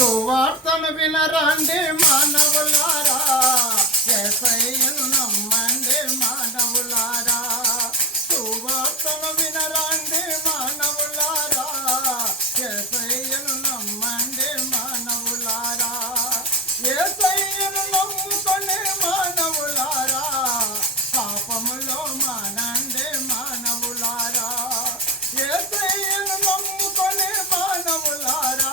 సువార్తను వినరండి మానవులారా, యేసయ్యను నమ్మండి మానవులారా. సువార్తను వినరండి మానవులారా, యేసయ్యను నమ్మండి మానవులారా. యేసయ్యను నమ్ముకొని మానవులారా, పాపములో మానండి మానవులారా. యేసయ్యను నమ్ముకొని మానవులారా,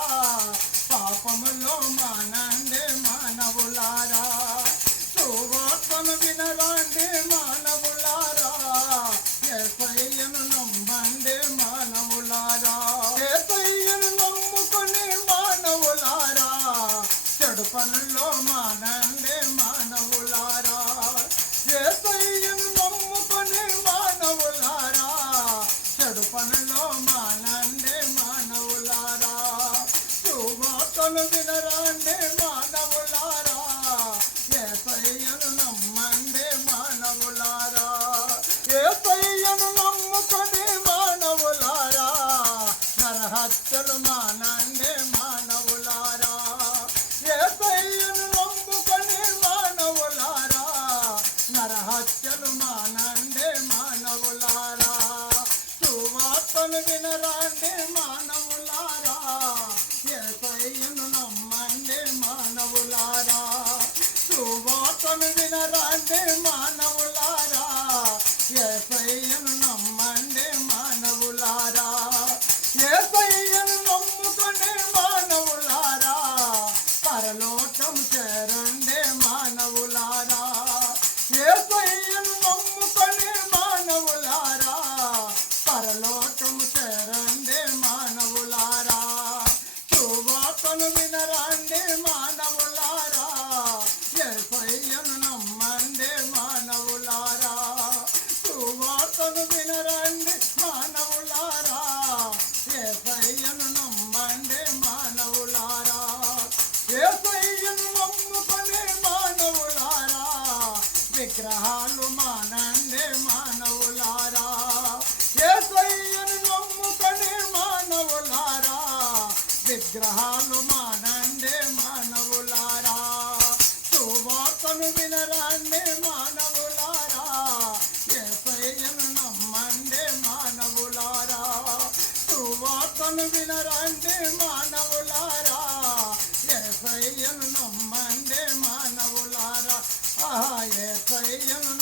పాపములో మానండి మానవులారా. సువార్తను వినరండి మానవులారా, యేసయ్యను నమ్మండి మానవులారా. యేసయ్యను నమ్ముకొని మానవులారా, చెడు పనుల్లో మానండి మానవులారా. యేసయ్యను నమ్ముకొని మానవులారా, చెడు పనుల్లో మానండి మానవులారా. సువార్తను వినరండి మానవులారా, యేసయ్యను నమ్మండి మానవులారా. యేసయ్యను నమ్ముకొని మానవులారా, నరహత్యలు మానండి మానవులారా. యేసయ్యను నమ్ముకొని మానవులారా, నరహత్యలు మానండి మానవులారా. సువార్తను వినరండి మానవులారా, యేసయ్యను నమ్మండి మానవులారా. సువార్తను వినరండి మానవులారా, యేసయ్యను నమ్మండి మానవులారా. యేసయ్యను నమ్ముకొని మానవులారా, పరలోకం చేరండి మానవులారా. యేసయ్యను నమ్ముకొని మానవులారా, పరలోకం చేరండి మానవులారా. సువార్తను వినరండి మానవులారా, యేసయ్యను నమ్మండి మానవులారా. సువార్తను వినరండి మానవులారా, యేసయ్యను నమ్మండి మానవులారా. యేసయ్యను నమ్ముకొని మానవులారా, విగ్రహాలు మానండి మానవులారా. యేసయ్యను నమ్ముకొని మానవులారా, విగ్రహాలు మానండి మానవులారా. సువార్తను వినరండి మానవులారా, యేసయ్యను నమ్మండి మానవులారా. సువార్తను వినరండి మానవులారా, యేసయ్యను నమ్మండి మానవులారా. యేసయ్యను